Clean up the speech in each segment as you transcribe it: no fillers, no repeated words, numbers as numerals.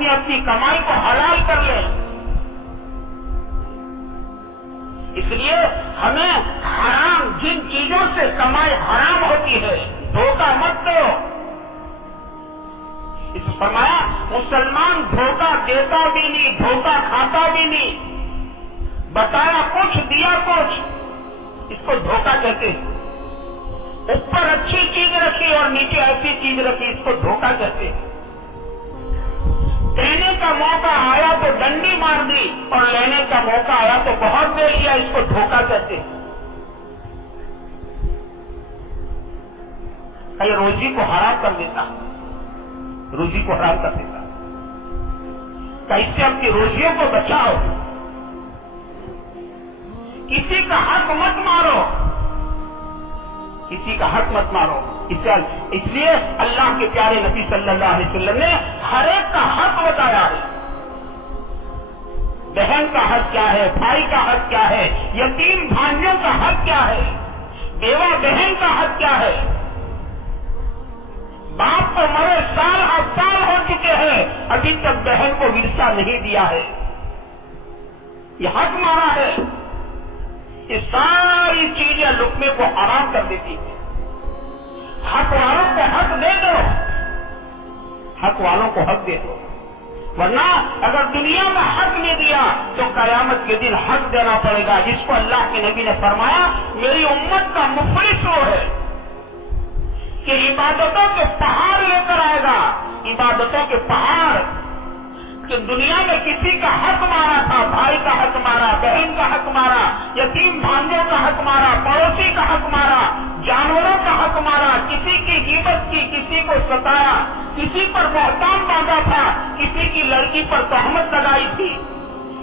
آدمی اپنی کمائی کو حلال کر لے. اس لیے ہمیں حرام جن چیزوں سے کمائی حرام ہوتی ہے دھوکہ مت دو. اس نے فرمایا مسلمان دھوکہ دیتا بھی نہیں, دھوکہ کھاتا بھی نہیں. بتایا کچھ دیا کچھ, اس کو دھوکہ کہتے ہیں. اوپر اچھی چیز رکھی اور نیچے ایسی چیز رکھی, اس کو دھوکہ کہتے ہیں. دینے کا موقع آیا تو ڈنڈی مار دی اور لینے کا موقع آیا تو بہت دے لیا, اس کو دھوکہ کہتے ہیں. کئی روزی کو حرام کر دیتا, روزی کو حرام کر دیتا. کیسے اپنی روزیوں کو بچاؤ, کسی کا حق مت مارو, کسی کا حق مت مارو. اس لیے اللہ کے پیارے نبی صلی اللہ علیہ وسلم نے ہر ایک کا حق بتایا ہے. بہن کا حق کیا ہے, بھائی کا حق کیا ہے, یتیم بھائیوں کا حق کیا ہے, بیوہ بہن کا حق کیا ہے. باپ کو مرے سال ہو چکے ہیں, ابھی تک بہن کو ورثہ نہیں دیا ہے, یہ حق مارا ہے. یہ ساری چیزیں لقمے کو حرام کر دیتی ہیں. حق والوں کو حق دے دو, حق والوں کو حق دے دو. ورنہ اگر دنیا میں حق نہیں دیا تو قیامت کے دن حق دینا پڑے گا. جس کو اللہ کے نبی نے فرمایا میری امت کا مفلس وہ ہے کہ عبادتوں کے پہاڑ لے کر آئے گا, عبادتوں کے پہاڑ. کہ دنیا میں کسی کا حق مارا تھا, بھائی کا حق مارا, بہن کا حق مارا, یتیم بھانجوں کا حق مارا, پڑوسی کا حق مارا, جانوروں کا حق مارا, کسی کی غیبت کی, کسی کو ستایا, کسی پر بہتان باندھا تھا, کسی کی لڑکی پر تہمت لگائی تھی,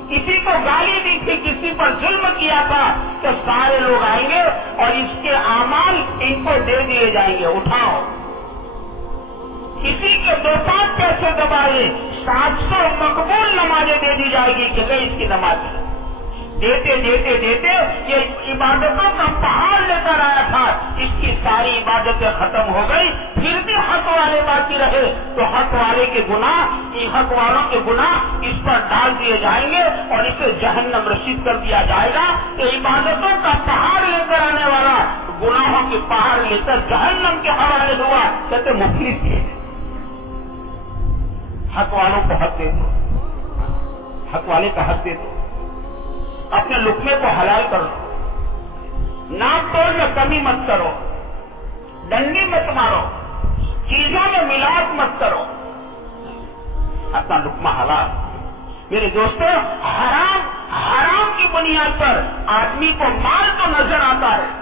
کسی کو گالی دی تھی, کسی پر ظلم کیا تھا, تو سارے لوگ آئیں گے اور اس کے اعمال ان کو دے دیے جائیں گے. اٹھاؤ. کسی کے 2-5 پیسے دبائے 700 مقبول نمازیں دے دی جائے گی کہ گئی اس کی نماز. دیتے دیتے دیتے یہ عبادتوں کا پہاڑ لے کر آیا تھا, اس کی ساری عبادتیں ختم ہو گئی. پھر بھی حق والے باقی رہے تو حق والے کے گناہ, حق والوں کے گناہ اس پر ڈال دیے جائیں گے اور اسے جہنم رسید کر دیا جائے گا. کہ عبادتوں کا پہاڑ لے کر آنے والا گناہوں کے پہاڑ لے کر جہنم کے حوالے ہوا. کہتے مفلس ہے. حق والوں کو حق دے دو, حق والے کا حق دے دو. اپنے لقمے کو حلال کر لو, ناپ توڑ میں کمی مت کرو, ڈنڈی مت مارو, چیزوں میں ملاوٹ مت کرو, اپنا لقمہ حلال. میرے دوستوں, حرام کی بنیاد پر آدمی کو مال تو نظر آتا ہے,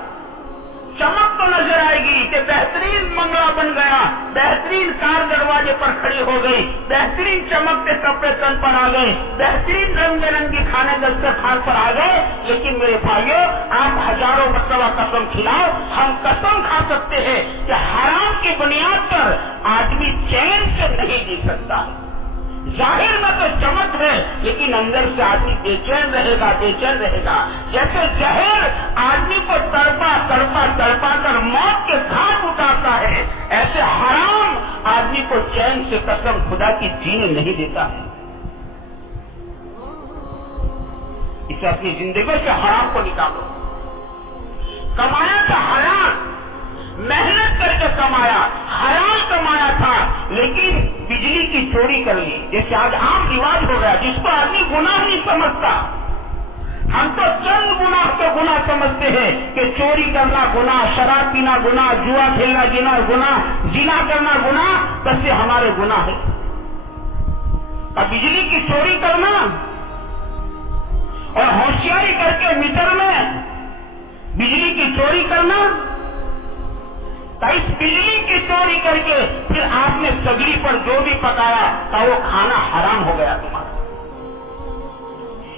چمک تو نظر آئے گی کہ بہترین بنگلہ بن گیا, بہترین کار دروازے پر کھڑی ہو گئی, بہترین چمکتے کپڑے تن پر آ گئے, بہترین رنگ برنگی کھانے دسترخوان پر آ گئے. لیکن میرے بھائیوں, آپ ہزاروں مرتبہ قسم کھلاؤ, ہم قسم کھا سکتے ہیں کہ حرام کی بنیاد پر آدمی چین سے نہیں جی سکتا. ظاہر میں تو چمک ہے لیکن اندر سے آدمی بے چین رہے گا, بے چین رہے گا. جیسے زہر آدمی کو تڑپا کر موت کے گھاٹ اتارتا ہے, ایسے حرام آدمی کو چین سے قسم خدا کی جینے نہیں دیتا ہے. اسے اپنی زندگی سے حرام کو نکالو. کمایا تھا حرام, محنت کر کے کمایا, حلال کمایا تھا, لیکن بجلی کی چوری کر لی. جیسے آج عام رواج ہو گیا, جس کو آدمی گناہ نہیں سمجھتا. ہم تو چند گناہ کو گناہ سمجھتے ہیں کہ چوری کرنا گناہ, شراب پینا گناہ, جوا کھیلنا گناہ, زنا کرنا گناہ, بس یہ ہمارے گناہ ہے. اور بجلی کی چوری کرنا اور ہوشیاری کر کے میٹر میں بجلی کی چوری کرنا, اس بجلی کی چوری کر کے پھر آپ نے سگڑی پر جو بھی پکایا تھا وہ کھانا حرام ہو گیا تمہارا.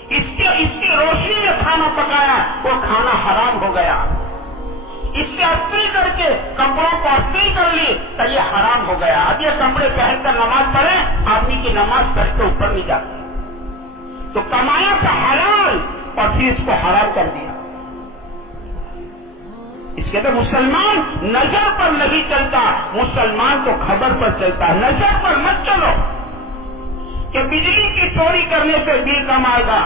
اس کی روشنی میں کھانا پکایا وہ کھانا حرام ہو گیا. اس سے استری کر کے کپڑوں کو استری کر لی تو یہ حرام ہو گیا. اب یہ کپڑے پہن کر نماز پڑھے, آدمی کی نماز کر کے اوپر نہیں جاتی. تو کمایا تھا حلال اور پھر اس کو حرام کر دیا. اس کے تو مسلمان نظر پر نہیں چلتا, مسلمان تو خبر پر چلتا ہے. نظر پر مت چلو کہ بجلی کی چوری کرنے سے بل کم آئے گا،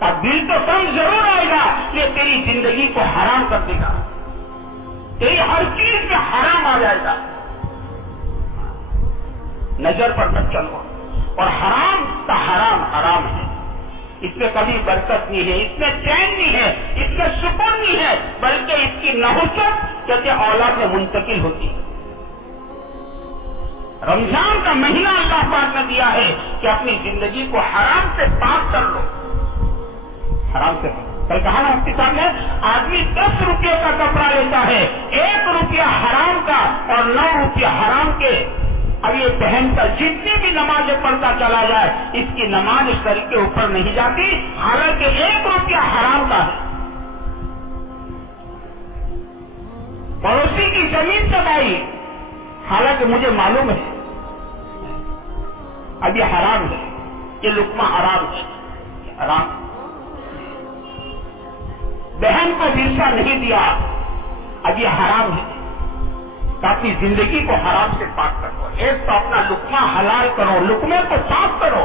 اور بل تو کم ضرور آئے گا، یہ تیری زندگی کو حرام کر دے گا، تیری ہر چیز میں حرام آ جائے گا۔ نظر پر مت چلو، اور حرام کا حرام حرام ہے، اس میں کبھی برکت نہیں ہے، اس میں چین نہیں ہے، اس میں سکون نہیں ہے، بلکہ اس کی نحوست کہتے اولاد میں منتقل ہوتی ہے۔ رمضان کا مہینہ اللہ پاک نے دیا ہے کہ اپنی زندگی کو حرام سے پاک کر لو، حرام سے پاک۔ کل کہا نا مفتی صاحب نے، آدمی 10 روپے کا کپڑا لیتا ہے، 1 روپیہ حرام کا اور 9 روپیہ حرام کے، اب یہ پہن کر جتنی بھی نمازیں پڑھتا چلا جائے، اس کی نماز سر کے اوپر نہیں جاتی، حالانکہ 1 روپیہ حرام کا ہے۔ پڑوسی کی زمین چلائی، حالانکہ مجھے معلوم ہے اب یہ حرام ہے، یہ لقمہ حرام ہے، حرام۔ بہن کو ورثہ نہیں دیا، اب یہ حرام ہے، تاکہ زندگی کو حرام سے پاک کرو۔ ایک تو اپنا لقمہ حلال کرو، لقمے کو پاک کرو۔